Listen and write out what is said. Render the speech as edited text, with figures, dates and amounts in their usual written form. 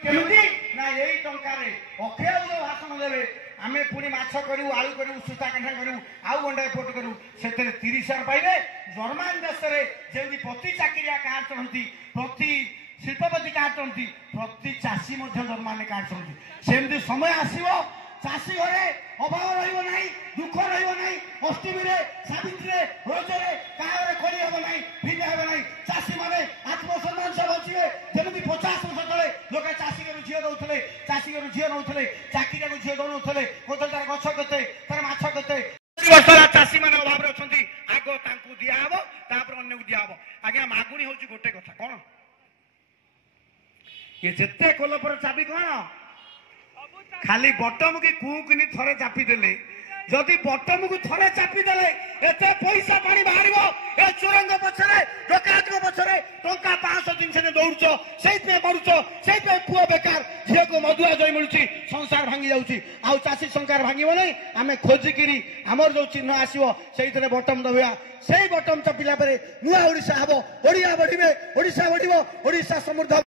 केमती ना यही टंकार अक्षय भाषण देवे आम पुणी माछ करूँ आलू करूँ सुता कांठा करूँ आउ गंडा पोट करूँ से 30,000 पाइबे। जर्मान देश में जमी प्रति चाकरिया कार्ड चढ़ती प्रति शिल्पपति कार्ड चढ़ती प्रति चाषी जर्मान कार्ड चढ़ती सेमती समय आसो चाषी घरे अभाव रही दुख रही अष्टमी सावित्री रजरे कागरे कली हम ना फिर हे ना चाषी मैंने आत्मसम्मान से बचे जमी 50 वर्ष तले लोक चाषी घर झील दौले चाषी घर झील नौले चाकरिया झील दौले कौन तार गछ के तार माछ के चाषी मैंने अभाव अच्छा आग दिहब तापर अन्न को दिहब। आज्ञा मागुणी हूँ गोटे कथा कौन ये जिते कोल पर चाबी कौन खाली बटम की कुकनी थरे चापिदेले जदि बटम को थरे चापिदेले एते पैसा पानी बाहर ए चोरंग पछरे डकायत पछरे टंका 500 300 दौड़छ सेइते मरुछ सेइते पुओ बेकार झियो को मधुआ जय मिलुची संसार भांगी जाउची आ चासी संसार भांगीबो नै आमे खोजिकिरी हमर जो चिन्ह आसीबो सेइतरे बटम दबिया सेई बटम चापिला परे नुआ ओडिसा हबो ओडिया बढ़िबे ओडिसा बढ़िबो ओडिसा समृद्ध।